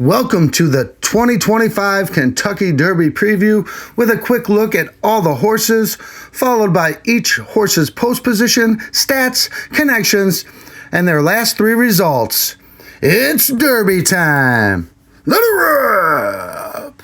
Welcome to the 2025 Kentucky Derby preview with a quick look at all the horses, followed by each horse's post position, stats, connections, and their last three results. It's Derby time! Let it rip!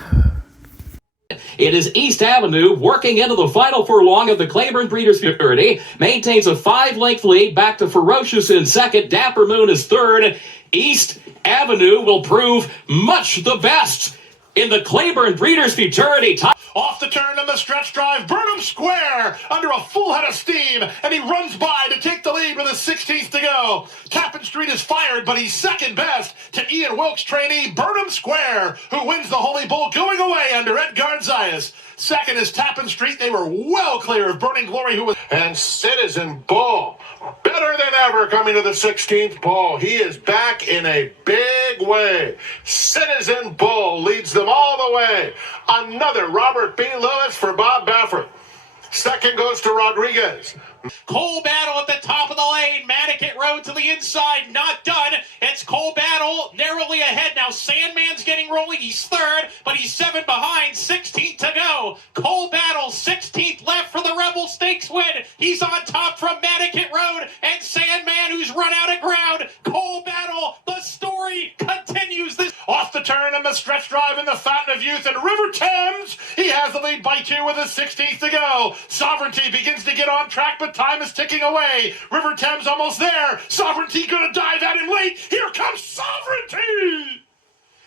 It is East Avenue working into the final furlong of the Claiborne Breeders' Futurity. Maintains a 5-length lead back to Ferocious in second. Dapper Moon is third. East Avenue will prove much the best in the Claiborne Breeders' Futurity. Off the turn in the stretch drive, Burnham Square under a full head of steam, and he runs by to take the lead with a 16th to go. Tappan Street is fired, but he's second best to Ian Wilkes trainee Burnham Square, who wins the Holy Bull going away under Edgar Zayas. Second is Tappan Street. They were well clear of Burning Glory, who was... And Citizen Bull, better than ever coming to the 16th pole. He is back in a big way. Citizen Bull leads them all the way. Another Robert B. Lewis for Bob Baffert. Second goes to Rodriguez. Cole Battle at the top of the lane. Manicat Road to the inside. Not done. It's Cole Battle narrowly ahead. Now Sandman's getting rolling. He's third, but he's 7 behind. 16th to go. Cole Battle, 16th left for the Rebel Stakes win. He's on top from Manicat Road. And Sandman, who's run out of ground. Cole Battle, the story continues. This off the turn in the stretch drive in the Fountain of Youth and River Thames. He has the lead by 2 with a 16th to go. Sovereignty begins to get on track, but time is ticking away. River Thames almost there. Sovereignty gonna dive at him late. Here comes Sovereignty.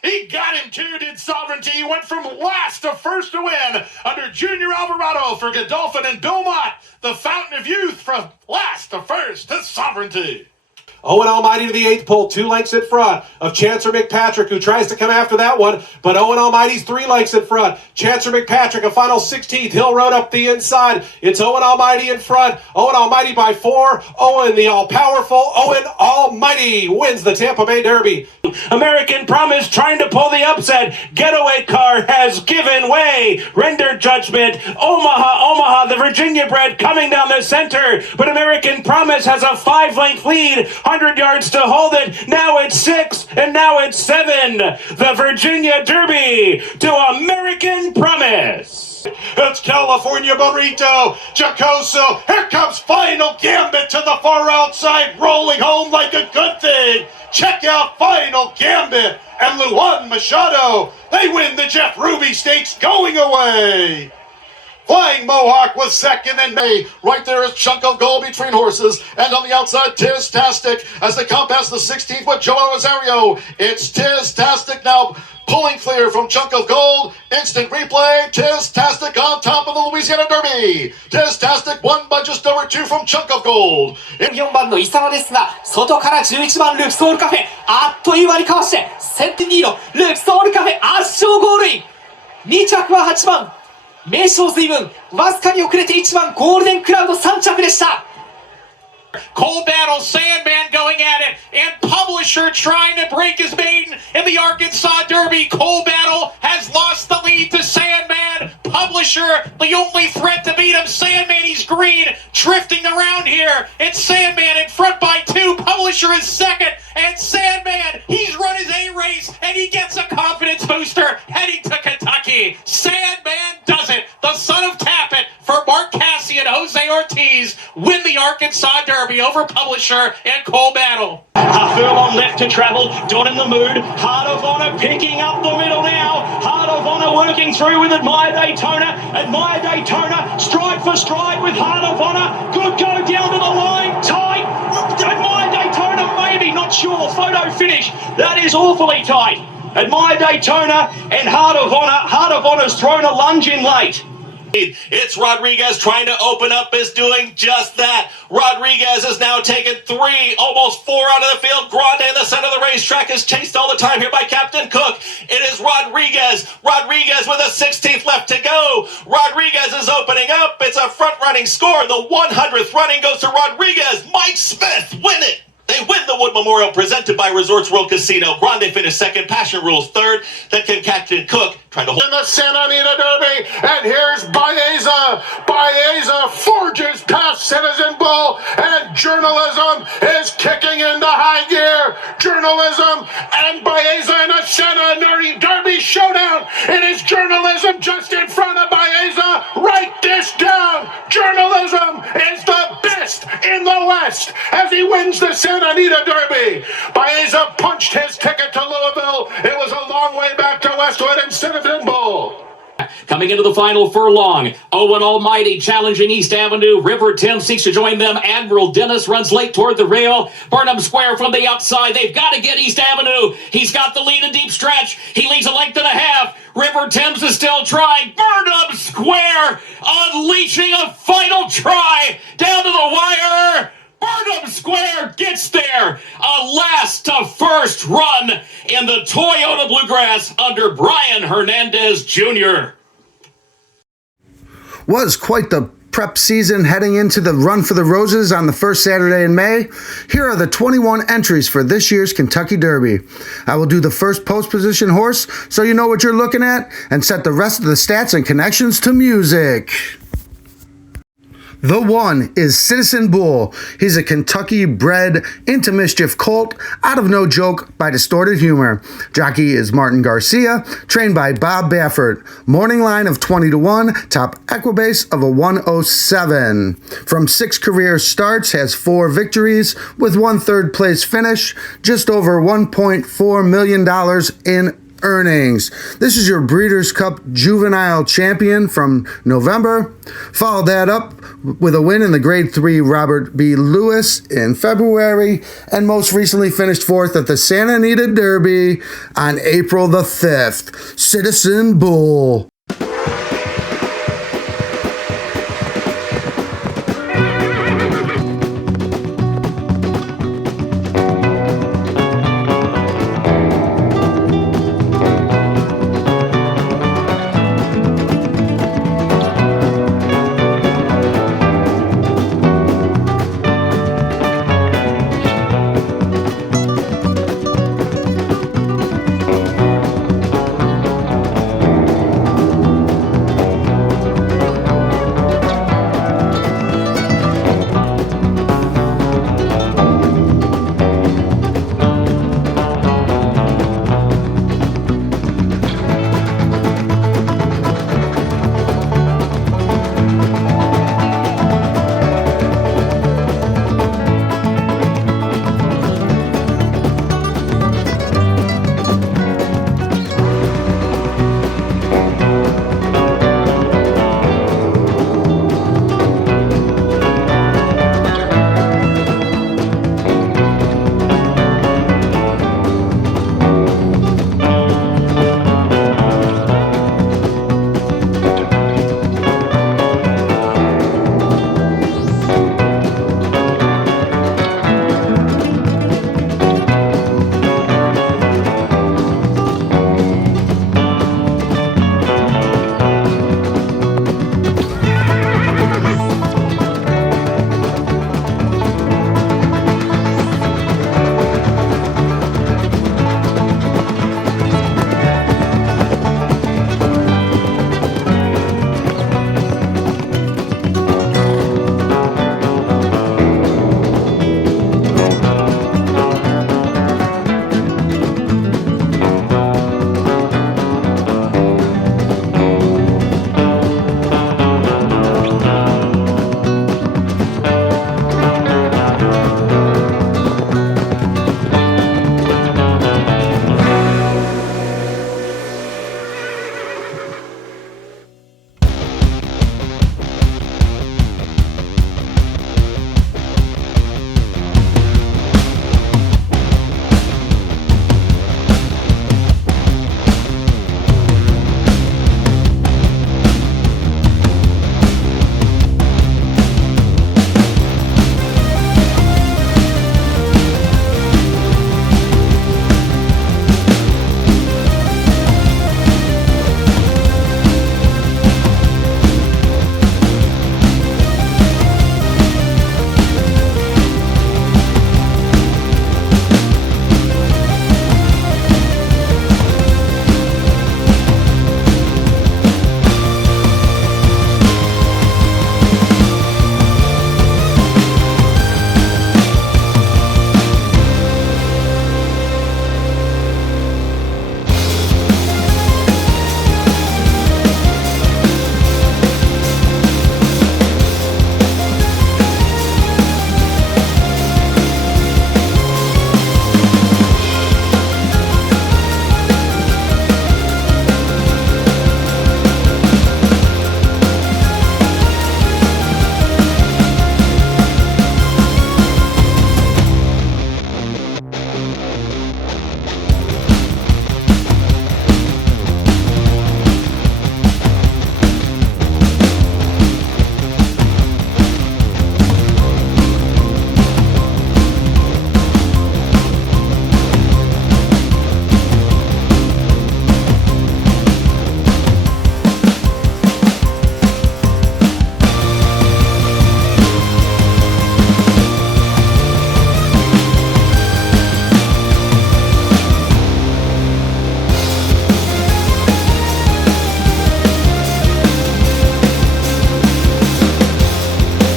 He got him too, did Sovereignty. He went from last to first to win under Junior Alvarado for Godolphin and Bill Mott. The Fountain of Youth from last to first to Sovereignty. Owen Almighty to the 8th pole, 2 lengths in front of Chancer McPatrick, who tries to come after that one, but Owen Almighty's 3 lengths in front. Chancer McPatrick, a final 16th. Hill Road up the inside. It's Owen Almighty in front. Owen Almighty by 4. Owen, the all-powerful Owen Almighty, wins the Tampa Bay Derby. American Promise trying to pull the upset. Getaway Car has given way. Rendered judgment. Omaha, the Virginia bred coming down the center, but American Promise has a 5-length lead. 100 yards to hold it. Now it's 6, and now it's 7. The Virginia Derby to American Promise. It's California Burrito, Jocoso. Here comes Final Gambit to the far outside, rolling home like a good thing. Check out Final Gambit and Luan Machado. They win the Jeff Ruby Stakes going away. Flying Mohawk was second, and May. Right there is Chunk of Gold between horses. And on the outside, Tiz-tastic as they come past the 16th with Joe Rosario. It's Tiz-tastic now pulling clear from Chunk of Gold. Instant replay. Tiz-tastic on top of the Louisiana Derby. Tiz-tastic won by just over 2 from Chunk of Gold. 4番の伊沢ですが、外から11番ルークソウルカフェ、あっという間にかわして、先手2位のルークソウルカフェ圧勝ゴールイン。2着は8番。名将随分わずかに遅れて1番ゴールデンクラウド3着でした。 Cole Battle, Sandman going at it, and Publisher trying to break his maiden in the Arkansas Derby. Cole Battle has lost the lead to Sandman. Publisher, the only threat to beat him. Sandman, he's green, drifting around here. It's Sandman in front by 2. Publisher is second, and Sandman, he's run his A race, and he gets a confidence booster heading to Kentucky. Sandman does it. The son of Tappet for Mark Cassie and Jose Ortiz win the Arkansas Derby over Publisher and Cole Battle. A furlong left to travel. Don in the mood. Heart of Honor picking up the middle now. Heart of Honor working through with Admire Daytona. Admire Daytona stride for stride with Heart of Honor. Good go down to the line. Tight. Admire Daytona maybe. Not sure. Photo finish. That is awfully tight. Admire Daytona and Heart of Honor. Heart of Honor's thrown a lunge in late. It's Rodriguez trying to open up, is doing just that. Rodriguez has now taken 3, almost 4 out of the field. Grande in the center of the racetrack is chased all the time here by Captain Cook. It is Rodriguez. Rodriguez with a 16th left to go. Rodriguez is opening up. It's a front-running score. The 100th running goes to Rodriguez. Mike Smith win it. They win the Wood Memorial presented by Resorts World Casino. Grande finished second, Passion Rules third. Then came Captain Cook trying to hold in the Santa Anita Derby, and here's Baeza. Baeza forges past Citizen Bull, and Journalism is kicking into high gear. Journalism and Baeza in a Santa I'm just in front of Baeza. Write this down. Journalism is the best in the West as he wins the Santa Anita Derby. Baeza punched his ticket to Louisville. It was a long way back to Westwood instead of Bull. Coming into the final furlong, Owen Almighty challenging East Avenue. River Tim seeks to join them. Admiral Dennis runs late toward the rail. Burnham Square from the outside. They've got to get East Avenue. He's got the lead in deep stretch. He leads a length and a half. River Thames is still trying. Burnham Square unleashing a final try down to the wire. Burnham Square gets there. A last to first run in the Toyota Bluegrass under Brian Hernandez Jr. Was quite the prep season heading into the Run for the Roses on the first Saturday in May. Here are the 21 entries for this year's Kentucky Derby. I will do the first post position horse so you know what you're looking at and set the rest of the stats and connections to music. The one is Citizen Bull. He's a Kentucky-bred into mischief colt out of No Joke by Distorted Humor. Jockey is Martin Garcia, trained by Bob Baffert. Morning line of 20-1, top equibase of a 107. From 6 career starts, has 4 victories with 1 third place finish, just over $1.4 million in earnings. This is your Breeders' Cup Juvenile Champion from November. Followed that up with a win in the Grade 3 Robert B. Lewis in February, and most recently finished 4th at the Santa Anita Derby on April the 5th. Citizen Bull.